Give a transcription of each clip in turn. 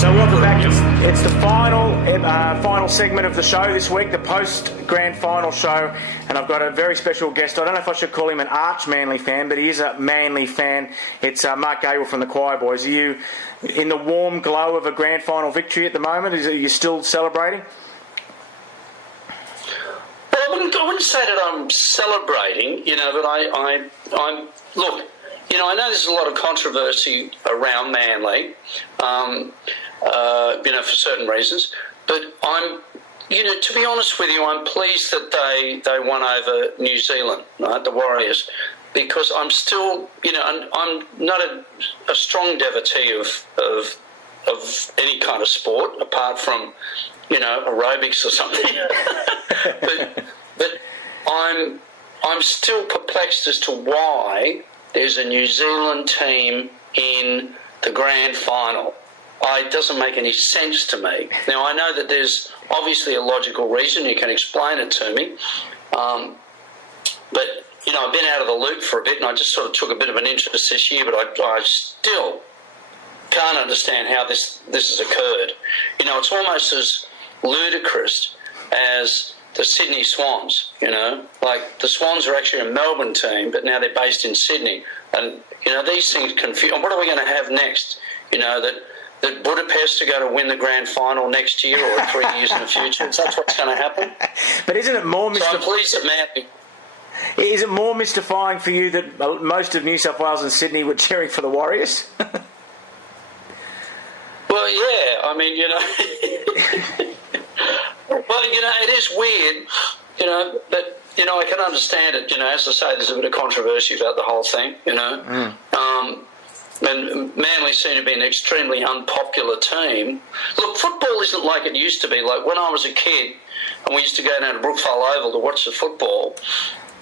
So welcome back. It's the final segment of the show this week, the post-grand final show, and I've got a very special guest. I don't know if I should call him an arch-Manly fan, but he is a Manly fan. It's Mark Gable from the Choirboys. Are you in the warm glow of a grand final victory at the moment? Are you still celebrating? Well, I wouldn't say that I'm celebrating, but I'm look. I know there's a lot of controversy around Manly, for certain reasons, but I'm, to be honest with you, I'm pleased that they won over New Zealand, right, the Warriors, because I'm still, I'm not a strong devotee of any kind of sport apart from, aerobics or something, but I'm still perplexed as to why there's a New Zealand team in the grand final. It doesn't make any sense to me. Now, I know that there's obviously a logical reason. You can explain it to me. But, I've been out of the loop for a bit, and I just sort of took a bit of an interest this year, but I still can't understand how this has occurred. It's almost as ludicrous as the Sydney Swans, like the Swans are actually a Melbourne team, but now they're based in Sydney. And, these things confuse. What are we going to have next? That Budapest are going to win the grand final next year or 3 years in the future? Is that what's going to happen? But isn't it more So I'm pleased that Manly... Is it more mystifying for you that most of New South Wales and Sydney were cheering for the Warriors? Well, yeah, I mean, well, it is weird, but, I can understand it, as I say, there's a bit of controversy about the whole thing, and Manly seem to be an extremely unpopular team. Look, football isn't like it used to be. Like when I was a kid and we used to go down to Brookvale Oval to watch the football,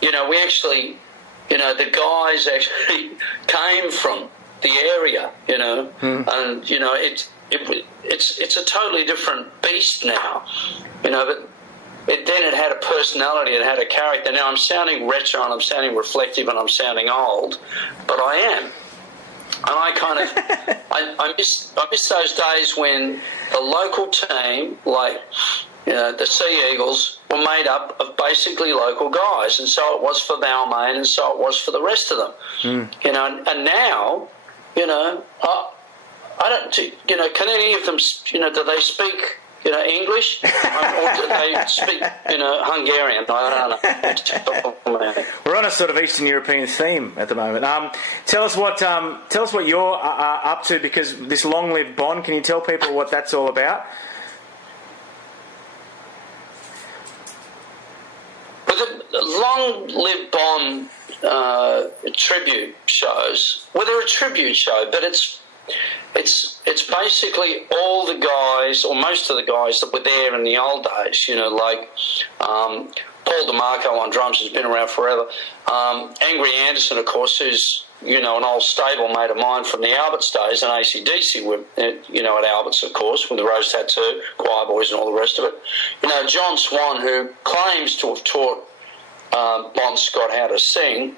we actually, the guys actually came from the area, and, it's a totally different beast now, but then it had a personality, it had a character. Now I'm sounding retro and I'm sounding reflective and I'm sounding old, but I am. And I kind of, I miss those days when the local team, like, the Sea Eagles, were made up of basically local guys, and so it was for Balmain, and so it was for the rest of them. And now, I don't, can any of them, do they speak, English? Or do they speak, Hungarian? I don't know. We're on a sort of Eastern European theme at the moment. Tell us what you're up to, because this Long Live Bond, can you tell people what that's all about? Well, the Long Live Bond tribute shows, well, they're a tribute show, but it's basically all the guys, or most of the guys that were there in the old days, like Paul DeMarco on drums, has been around forever. Angry Anderson, of course, who's, an old stable mate of mine from the Alberts days, and AC/DC were, at Alberts, of course, with the Rose Tattoo, Choirboys and all the rest of it. John Swan, who claims to have taught Bon Scott how to sing,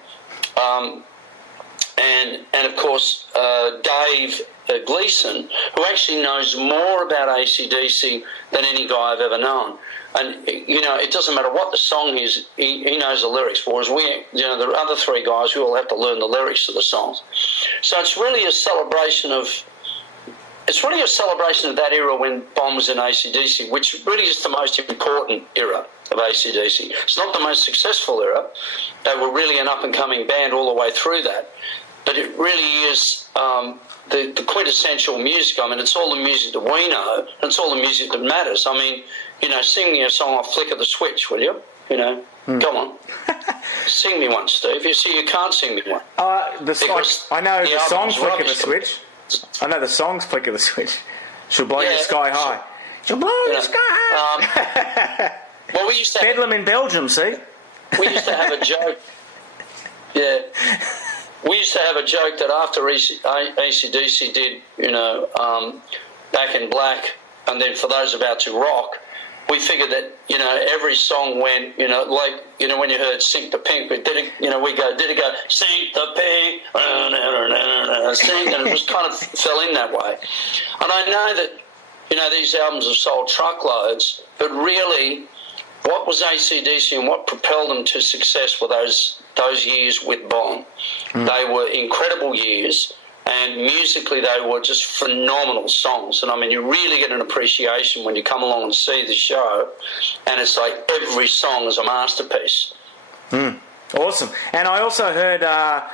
and of course, Dave Gleeson, who actually knows more about AC/DC than any guy I've ever known. And, it doesn't matter what the song is, he knows the lyrics, whereas we, the other three guys, we all have to learn the lyrics of the songs. So it's really a celebration of that era when Bon was in AC/DC, which really is the most important era of AC/DC. It's not the most successful era. They were really an up-and-coming band all the way through that. But it really is the quintessential music. I mean, it's all the music that we know, and it's all the music that matters. I mean, sing me a song off Flick of the Switch, will you? Come on. Sing me one, Steve. You see, you can't sing me one. I know the song Flick of the Switch. I know the song's Flick of the Switch. She'll blow you sky high. She'll blow you sky high. Well, we used to Bedlam in Belgium, see? We used to have a joke. Yeah. We used to have a joke that after AC/DC did, Back in Black, and then For Those About to Rock, we figured that, every song went, like, when you heard Sink the Pink, we go, Sink the Pink, sing, and it was kind of fell in that way. And I know that, you know, these albums have sold truckloads, but really, what was AC/DC and what propelled them to success were those years with Bon. They were incredible years, and musically they were just phenomenal songs. And I mean, you really get an appreciation when you come along and see the show, and it's like every song is a masterpiece. Awesome. And I also heard a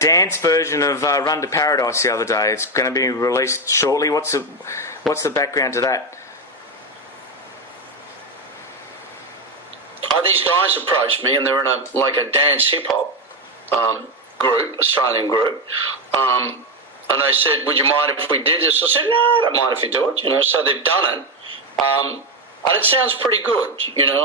dance version of Run to Paradise the other day. It's going to be released shortly. What's the background to that? Oh, these guys approached me, and they're in a dance hip hop group, Australian group, and they said, "Would you mind if we did this?" I said, "No, I don't mind if you do it." You know, so they've done it, and it sounds pretty good. You know,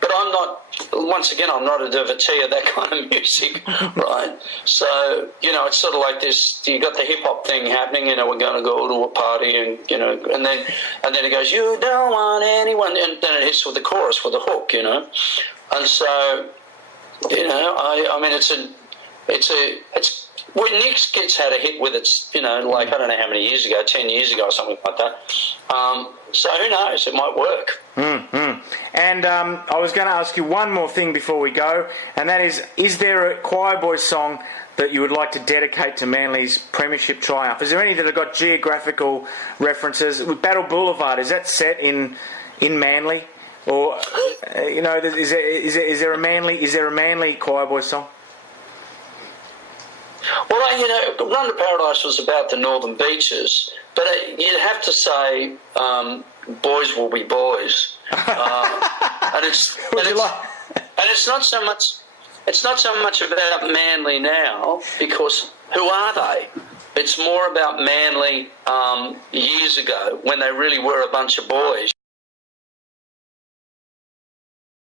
but I'm not. Once again, I'm not a devotee of that kind of music, right? So you know, it's sort of like this. You got the hip hop thing happening. You know, we're going to go to a party, and you know, and then it goes, "You don't want anyone," and then it hits with the chorus with the hook. You know, and so you know, I mean, it's when Nick's Kids had a hit with it, you know, like I don't know how many years ago, 10 years ago or something like that. So who knows? It might work. And I was going to ask you one more thing before we go, and that is there a Choirboys song that you would like to dedicate to Manly's premiership triumph? Is there any that have got geographical references? Battle Boulevard, is that set in Manly? Or, you know, is there a Manly Choirboys song? Well, you know, Run to Paradise was about the northern beaches, but you'd have to say Boys Will Be Boys. And it's not so much about Manly now, because who are they? It's more about Manly years ago when they really were a bunch of boys.